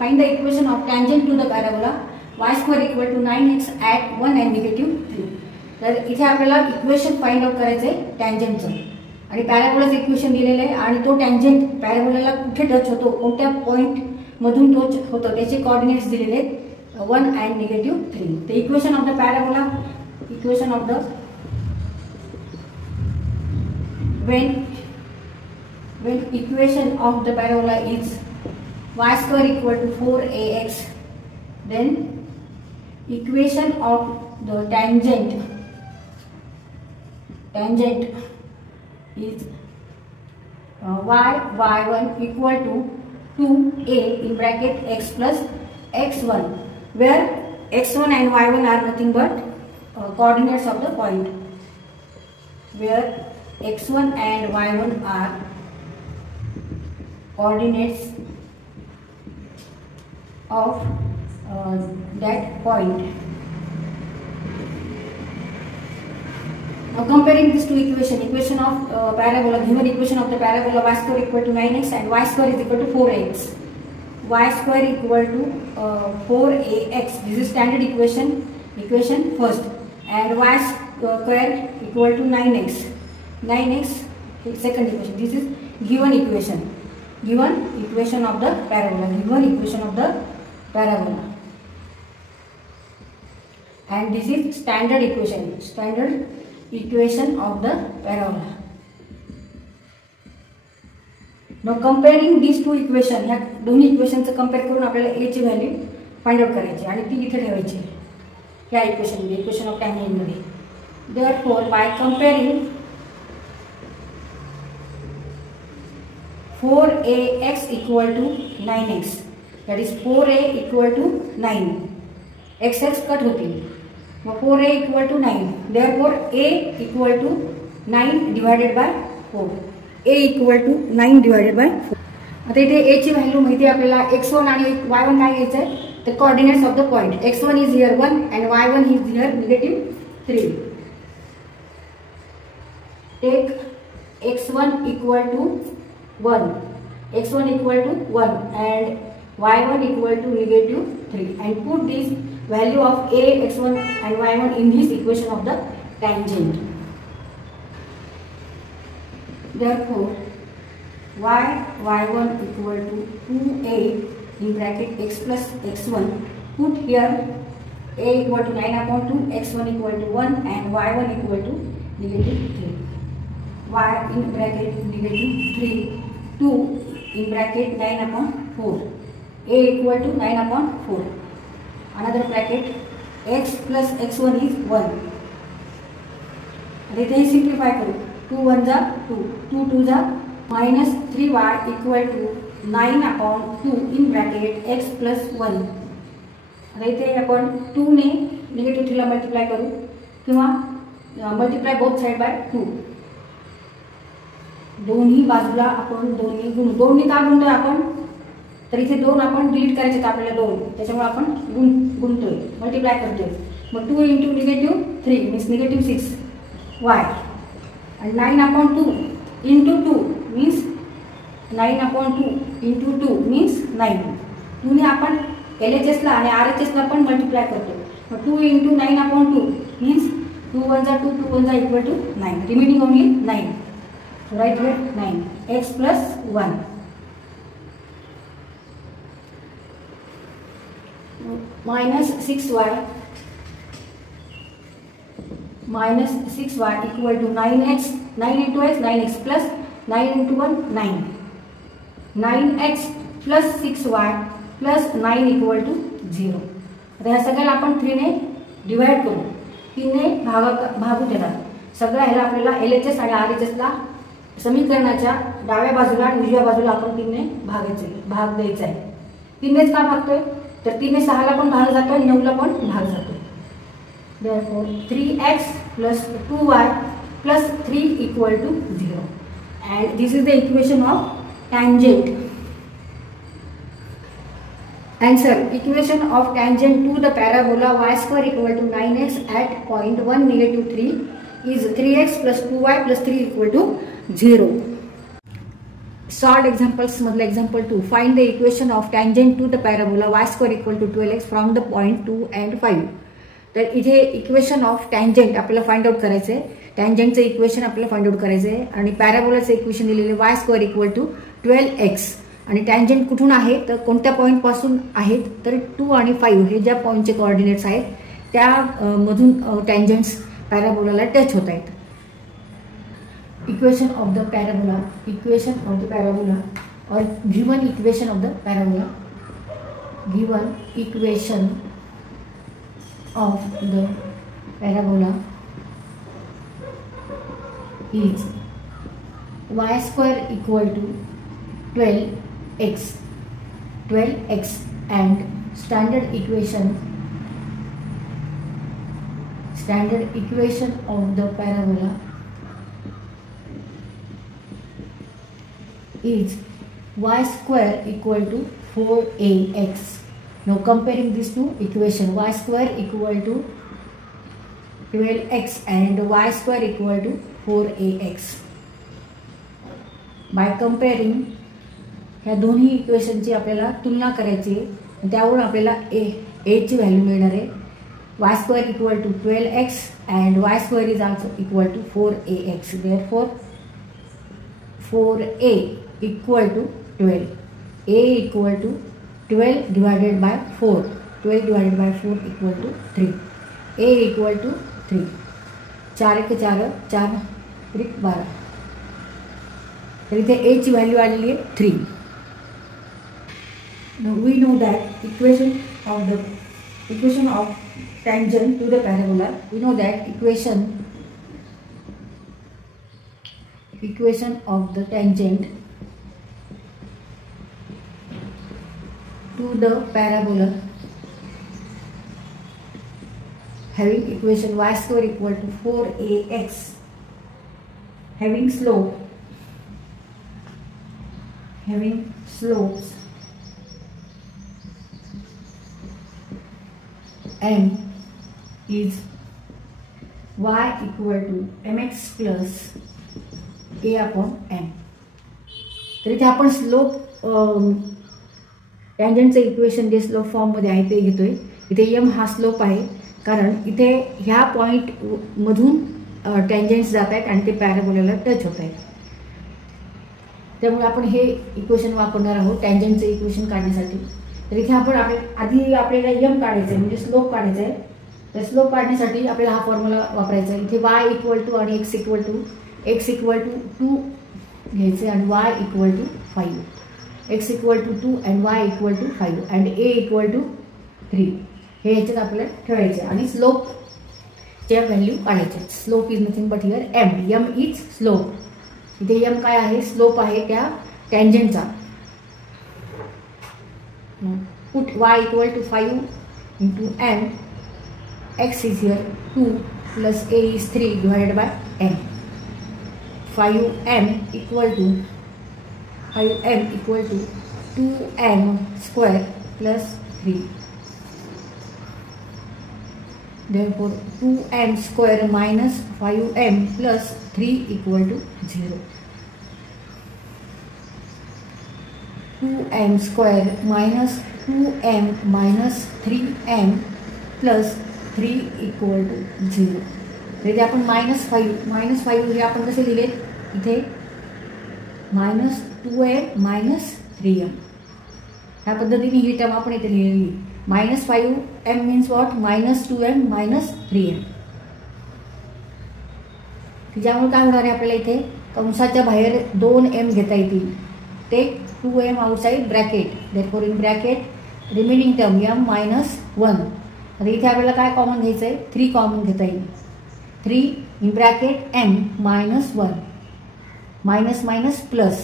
find the equation of tangent to the parabola y square equal to 9x at 1 and -3. तर इथे आपल्याला equation find out करायचं आहे टँजंटचं आणि पॅराबोलाचं इक्वेशन दिलेलं आहे आणि तो टँजंट पॅराबोलाला कुठे टच होतो, कोणत्या पॉइंट मधून तो होतो त्याचे कोऑर्डिनेट्स दिलेले आहेत 1 and -3. The equation of the parabola, equation of the when equation of the parabola is y square equal to 4ax, then equation of the tangent is y1 equal to 2a in bracket x plus x1, where x1 and y1 are nothing but coordinates of the point, where x1 and y1 are coordinates of that point. Now comparing these two equation of parabola, given equation of the parabola y square equal to 9x and y square is equal to 4ax. Y square equal to 4ax. This is standard equation first, and y square equal to 9x. 9x second equation. This is given equation of the parabola. And this is standard equation of the parabola. Now comparing these two equation, ह्या दोन्ही इक्वेशनचं compare करून आपल्याला a ची value find out करायची आणि ती इथे ठेवायची ह्या इक्वेशन ऑफ टँजंट मध्ये. Therefore by comparing 4ax equal to 9x, that is 4a equal to 9, x cut होतील, मग 4a equal to 9, therefore a equal to 9 divided by 4, a equal to 9 divided by 4. आता इथे a ची value माहिती आहे आपल्याला, x1 आणि y1 काय घ्यायचं आहे, the coordinates of the point. x1 is here 1 and y1 is here -3. Take x1 equal to 1 and y1 equal to -3 and put this value of a, x1 and y1 in this equation of the tangent. Therefore y1 equal to 2a in bracket x plus x1, put here a equal to 9/2, x1 equal to 1 and y1 equal to -3. Y in bracket -3, 2 in bracket 9/4, a equal to 9/4, another bracket x plus x1 is 1. आता इथे simplify करू, 2 1 जा 2, 2 2 जा -3y equal to 9/2 in bracket x plus 1. आता इथे आपण 2 ने -3 ला मल्टिप्लाय करू किंवा मल्टिप्लाय बोथ साइड बाय 2. दोन्ही बाजूला आपण दोन्ही का गुणतोय आपण, तर इथे 2 आपण डिलीट करायचे आपल्याला 2, त्याच्यामुळे आपण गुणतोय, मल्टिप्लाय करतोय. मग 2 × -3 means -6y and 9/2 into 2 means 9/2 into 2 means 9. 2 ने आपण LHS ला आणि RHS ला पण मल्टिप्लाय करतो. मग 2 × 9/2 means 2 1 जा 2, 2 1 जा equal to 9, remaining only 9. So write here 9, x plus 1 minus 6y equal to 9x, 9 into x, 9x plus 9 into 1, 9. 9x plus 6y plus 9 equal to 0. आता ह्या सगळ्याला आपण 3 ने डिवाइड करू, 3 ने भागू देणार. सगळ्या ह्याला आपल्याला LHS आणि RHS ला समीकरणाच्या डाव्या बाजूला आणि उजव्या बाजूला आपण 3 ने भाग द्यायचा आहे. 3 नेच का भागतोय, तर 3 ने 6 ला पण भाग जातो आणि 9 ला पण भाग जातो. Therefore 3x plus 2y plus 3 equal to 0, and this is the equation of tangent. Answer: equation of tangent to the parabola y square equal to 9x at point 1 -3 is 3x plus 2y plus 3 equal to 0. Solve examples मधलं example 2. Find the equation of tangent to the parabola y² = 12x from the point 2 and 5. तर इथे equation of tangent आपल्याला find out करायचं आहे. टँजंटचं equation आपल्याला find out करायचं आहे आणि पॅराबोलाचं इक्वेशन दिलेलं y² = 12x. आणि टँजंट कुठून आहे तर कोणत्या पॉईंट पासून आहेत तर 2 आणि 5 हे ज्या पॉईंटचे कोऑर्डिनेट्स आहेत त्या मधून टँजंट्स पॅराबोलाला टच होत आहेत. इक्वेशन ऑफ द पॅराबोला और given equation of the parabola is y² = 12x and standard equation of the parabola is y² = 4ax. Now comparing these two equations, y² = 12x and y² = 4ax. By comparing ह्या दोन्ही इक्वेशनची आपल्याला तुलना करायची आहे. त्यावरून आपल्याला a ची व्हॅल्यू मिळणार आहे. y² = 12x and y² is also equal to 4ax. Therefore 4a = 12. a = 12 divided by 4. 12 divided by 4 = 3. a = 3. 4 × 4 4 × 12. तर इथे a ची व्हॅल्यू आलेली आहे 3. Now we know that equation of tangent to the parabola. We know that equation of the tangent to the parabola having equation y² = 4ax having slopes m is y = mx plus a/m. तर इथे आपण slope टँजंटचं equation जे slope फॉर्ममध्ये आहे ते घेतोय. इथे m हा स्लोप आहे कारण इथे ह्या पॉईंट मधून टँजंट्स जात आहेत आणि ते पॅराबोलाला टच होत आहेत. त्यामुळे आपण हे इक्वेशन वापरणार आहोत टँजंटचं इक्वेशन काढण्यासाठी. तर इथे आपण आधी आपल्याला m काढायचं आहे म्हणजे स्लोप काढायचं आहे. तर स्लोप काढण्यासाठी आपल्याला हा फॉर्म्युला वापरायचा आहे. इथे y = आणि x = 2 घ्यायचे आणि y = 5. x = 2 and y = 5 and a = 3 हे याच्यात आपल्याला ठेवायचे आणि स्लोपच्या व्हॅल्यू काढायच्या. Slope is nothing but here m is slope. इथे m काय आहे स्लोप आहे त्या टँजंटचा. Put y = 5 into m. X is here 2 plus a is 3 divided by m. 5m = 2m² plus 3. Therefore 2m² minus 5m plus 3 = 0. 2m² minus 2m minus 3m plus 3 = 0. तर इथे आपण -5 हे आपण कसे लिहिले इथे -2m minus 3m ह्या पद्धतीने ही टर्म आपण इथे लिहिलेली. -5m means what? -2m minus 3m. ज्यामुळे काय होणार आहे आपल्याला इथे कंसाच्या बाहेर 2m घेता येतील. Take 2m outside bracket. Therefore in bracket remaining term m minus 1. तर इथे आपल्याला काय कॉमन घ्यायचं आहे 3 कॉमन घेता येईल. 3 in bracket m minus 1 minus plus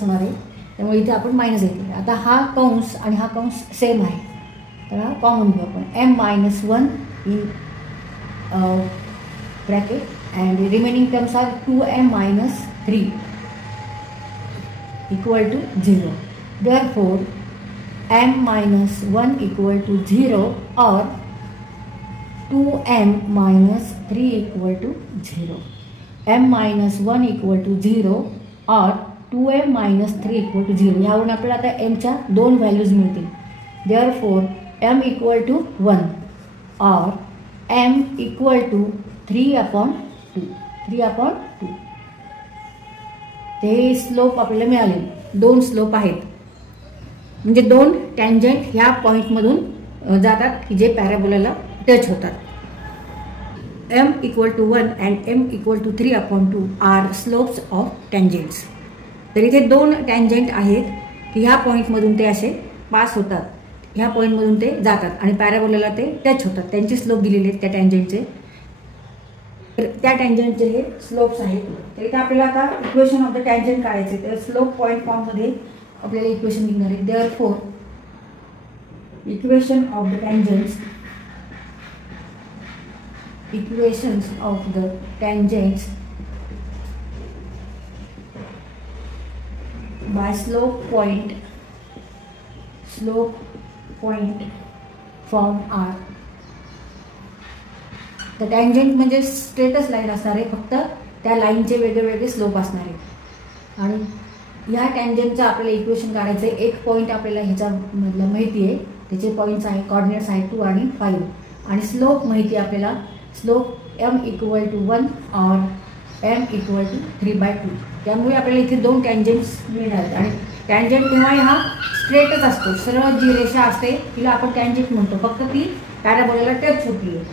होणार आहे त्यामुळे इथे आपण मायनस घेतले. आता हा कंस आणि हा कंस सेम आहे तर हा कॉमन घेऊ आपण m minus 1 in bracket and remaining terms are 2m minus 3 equal to 0. Therefore m minus 1 equal to 0 or 2m minus 3 equal to 0. m minus 1 equal to 0 or 2m minus 3 equal to 0. ह्यावरून आपल्याला आता एमच्या 2 values मिळतील. Therefore m equal to 1 और m equal to 3/2. 3/2. ते slope आपल्याला मिळाले. 2 slope आहेत, म्हणजे 2 टँजंट ह्या पॉईंटमधून जातात की जे पॅराबोलाला टच होतात. m equal to 1 and m equal to 3/2 are slopes of tangents. तर इथे 2 टँजंट आहेत की ह्या पॉईंटमधून ते असे पास होतात, ह्या पॉईंटमधून ते जातात आणि पॅराबोलाला ते टच होतात. त्यांचे स्लोप दिलेले आहेत त्या टँजंटचे. तर त्या टँजंटचे हे स्लोप्स आहेत. तर इथे आपल्याला आता इक्वेशन ऑफ द टँजंट काढायचे. तर स्लोप पॉईंट फॉर्ममध्ये आपल्याला इक्वेशन निघणार आहे. Therefore equation of the tangents, equations of the tangents by slope point form are. तर टँजंट म्हणजे स्ट्रेटच लाईन असणार आहे, फक्त त्या लाईनचे वेगळे स्लोप असणार आहे. आणि या टँजंटचं आपल्याला इक्वेशन काढायचं आहे. एक पॉईंट आपल्याला ह्याच्यामधलं माहिती आहे, त्याचे पॉईंट्स आहे, कॉर्डिनेट्स आहेत 2 आणि 5. आणि स्लोप माहिती आहे आपल्याला, स्लोप m इक्वल टू 1 और m इक्वल टू 3/2. त्यामुळे आपल्याला इथे 2 टँजंट्स मिळणार. आणि टँजंट केव्हाही हा स्ट्रेटच असतो, सरळ जी रेषा असते तिला आपण टँजंट म्हणतो, फक्त ती पॅराबोलाला टच होती आहे.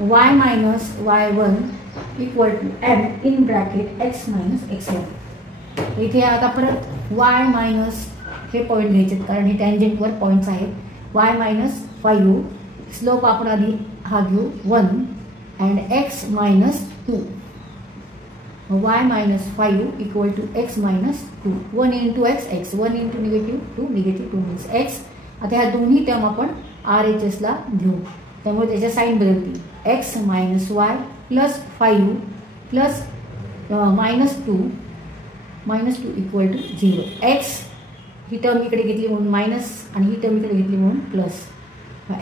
y minus y1 equal to m in bracket x minus x1. इथे आता परत y मायनस हे पॉईंट घ्यायचे कारण हे टँजंटवर पॉईंट्स आहेत. y मायनस 5, स्लोप आपण आधी हा घेऊ 1 and x minus 2. y minus 5 equal to x minus 2. 1 into x, 1 into negative 2, negative 2 means x. आता ह्या दोन्ही टर्म आपण RHSला घेऊ, त्यामुळे त्याच्या साईन बदलतील. x minus y plus 5 plus -2 equal to 0. x ही टर्म इकडे घेतली म्हणून मायनस आणि ही टर्म इकडे घेतली म्हणून plus.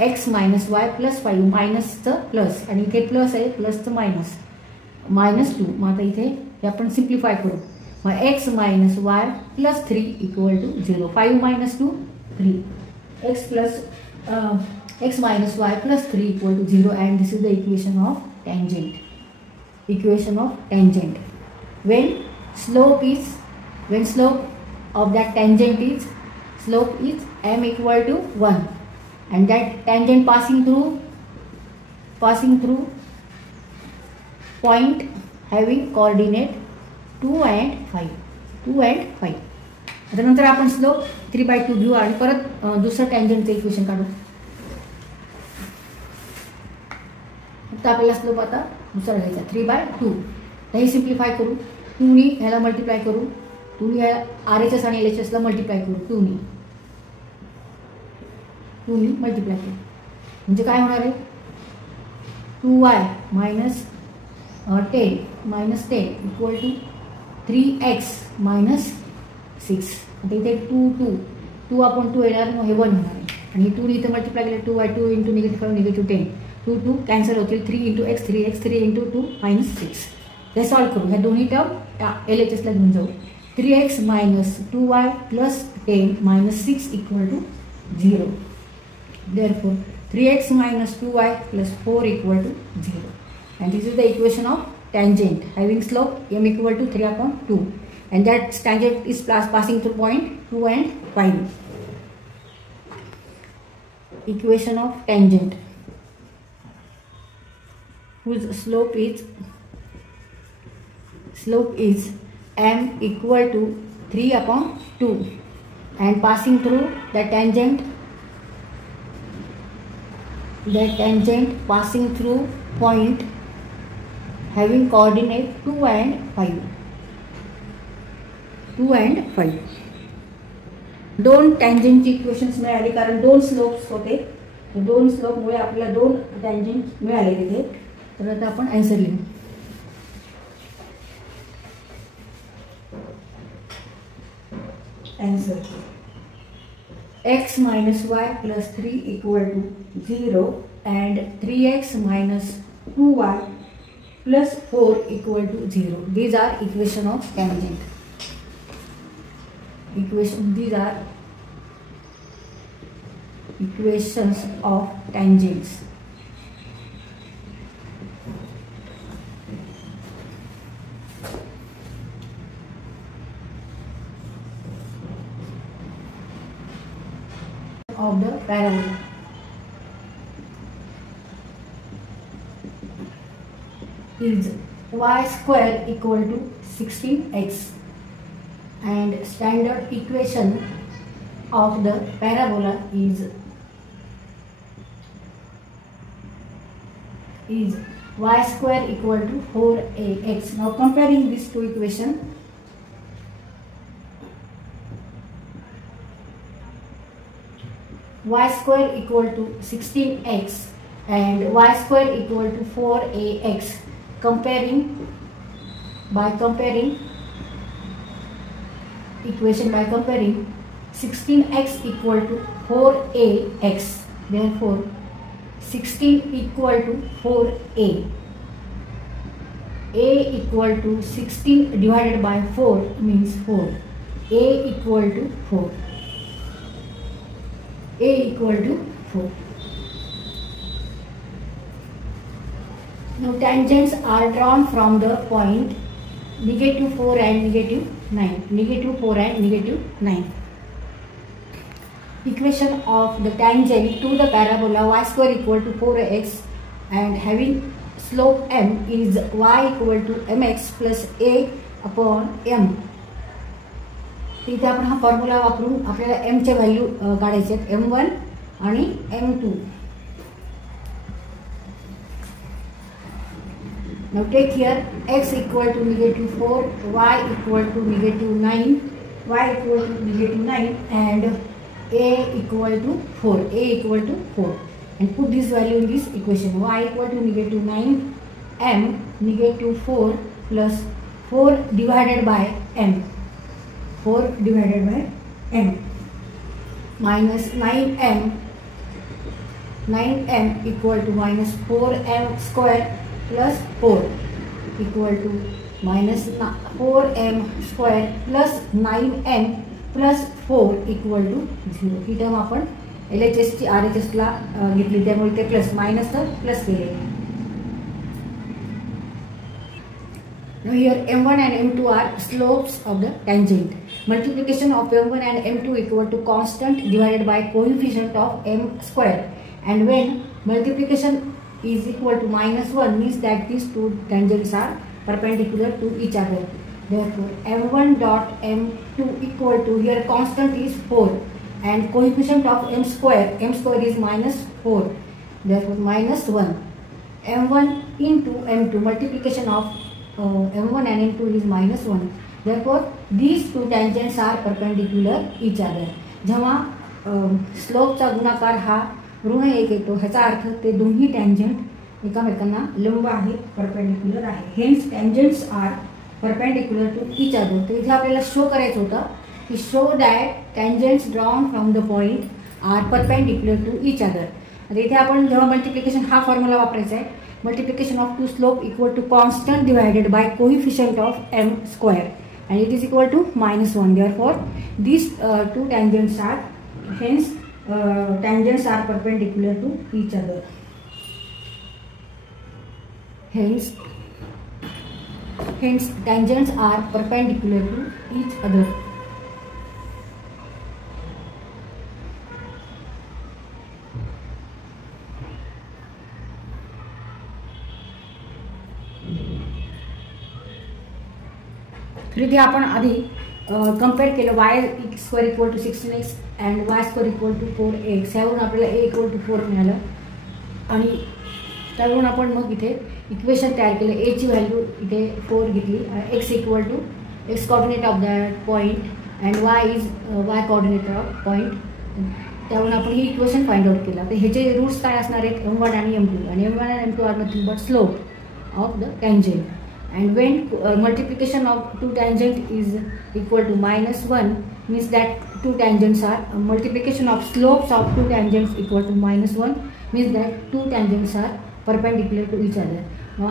x minus y plus 5, मायनसचं प्लस आणि इथे प्लस आहे, प्लसचं मायनस, -2. मग आता इथे हे आपण सिम्प्लिफाय करू. मग x minus y plus 3 equal to 0. 5 minus 2 3. x minus y plus 3 equal to 0 and this is the equation of tangent. Equation of tangent. when slope of that tangent is m equal to 1 and that tangent passing through point having coordinate 2 and 5. आता नंतर आपण slope 3/2 घेऊ आणि परत दुसरं टँजंटचं equation काढू. आता आपल्याला स्लोप आता दुसरा घ्यायचा 3/2. तर हे सिम्प्लिफाय करू. 2 नी ह्याला मल्टिप्लाय करू, 2 नी RHS आणि LHSला मल्टिप्लाय करू. 2 नी मल्टिप्लाय करू म्हणजे काय होणार आहे, 2y minus 10 equal to 3x minus 6. आता इथे 2/2 येणार, मग हे 1 होणार आहे. आणि 2 इथे मल्टिप्लाय केलं 2y2 इंटू -5 -10, 2 कॅन्सल होतील. 3 इंटू x 3x 3 इंटू 2 -6. हे सॉल्व करू. ह्या दोन्ही टर्म LHSला घेऊन जाऊ. 3x minus 2y plus 10 minus 6 equal to 0. Therefore 3x minus 2y plus 4 equal to 0. And this is the equation of tangent having slope m equal to 3/2. And that tangent is passing through point 2 and 5. Equation of tangent whose slope is m equal to 3/2 and passing through the tangent passing through point having coordinate 2 and 5. 2 टँजंटची equations मिळाली कारण 2 slopes होते. 2 स्लोपमुळे आपल्याला 2 tangent मिळाले तिथे. तर आता आपण answer लिहू. Answer x minus y plus 3 equal to 0 and 3x minus 2y plus 4 equal to 0. These are equation of tangent. equation. These are equations of tangents. Of the parabola. Is y square equal to 16x, and standard equation of the parabola is y square equal to 4ax. Now comparing these two equations, y square equal to 16x and y square equal to 4ax. By comparing 16x equal to 4ax, therefore 16 equal to 4a, a equal to 16 divided by 4 means 4, a equal to 4, a equal to 4. Now tangents are drawn from the point -4 and -9. -4 and -9. Equation of the tangent to the parabola y square equal to 4ax and having slope m is y equal to mx plus a upon m. इथे आपण हा formula वापरून आपल्याला m चे value काढायचे आहेत, m1 आणि m2. Now take here x equal to -4, y equal to -9, y equal to -9 and a equal to 4, a equal to 4, and put this value in this equation. Y equal to -9 m -4 plus 4 divided by m, 4 divided by m minus 9m equal to -4m square plus 4 equal to -4m square plus 9m plus 4 equal to 0. He term आपण LHS ची RHS ला घेतली, त्यामुळे ते plus minus तर plus केले. Now here m1 and m2 are slopes of the tangent. Multiplication of m1 and m2 equal to constant divided by coefficient of m square, and when multiplication is equal to -1 means that these two tangents are perpendicular to each other. Therefore m1 dot m2 equal to, here constant is 4 and coefficient of m square is -4, therefore -1. m1 into m2, multiplication of m1 and m2 is -1. Therefore these two tangents are perpendicular each other. जेव्हा स्लोपचा गुणाकार हा ऋण 1 येतो, ह्याचा अर्थ ते दोन्ही tangent एकामेकांना लंब आहेत, परपेंडिक्युलर आहे. Hence tangents are perpendicular to each other. तर इथे आपल्याला शो करायचं होतं की show that tangents drawn from the point are perpendicular to each other. आता इथे आपण जेव्हा मल्टिप्लिकेशन हा फॉर्म्युला वापरायचा आहे, multiplication of two slope equal to constant divided by coefficient of m square and it is equal to -1. Therefore these two tangents are, hence tangents are perpendicular to each other. Hence tangents are perpendicular to each other. तर इथे आपण आधी compare केलं y square equal to 16x and y square equal to 4x. यावरून आपल्याला a equal to 4 मिळालं आणि त्यावरून आपण मग इथे इक्वेशन तयार केलं. a ची व्हॅल्यू इथे 4 घेतली, x equal to x coordinate of that point and y is y coordinate of point. त्यावरून आपण ही इक्वेशन फाइंड आउट केला. तर ह्याचे रूट्स काय असणार आहेत, m1 आणि m2, आणि m1 आणि m2 are nothing but slope of the tangent. And when multiplication of two tangent is equal to -1 means that two tangents are multiplication of slopes of two tangents equal to -1 means that two tangents are perpendicular to each other.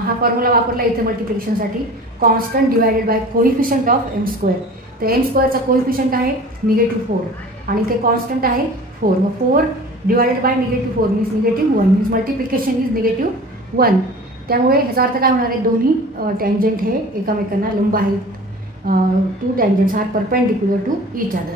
हा formula वापरला इथे multiplication साठी, constant divided by coefficient of m square. तर N स्क्वेअरचा coefficient आहे -4 आणि ते constant आहे 4. मग 4 divided by -4 means -1 means multiplication is -1. त्यामुळे ह्याचा अर्थ काय होणार आहे, दोन्ही टँजंट हे एकमेकांना लंब आहेत. 2 tangents are perpendicular to each other.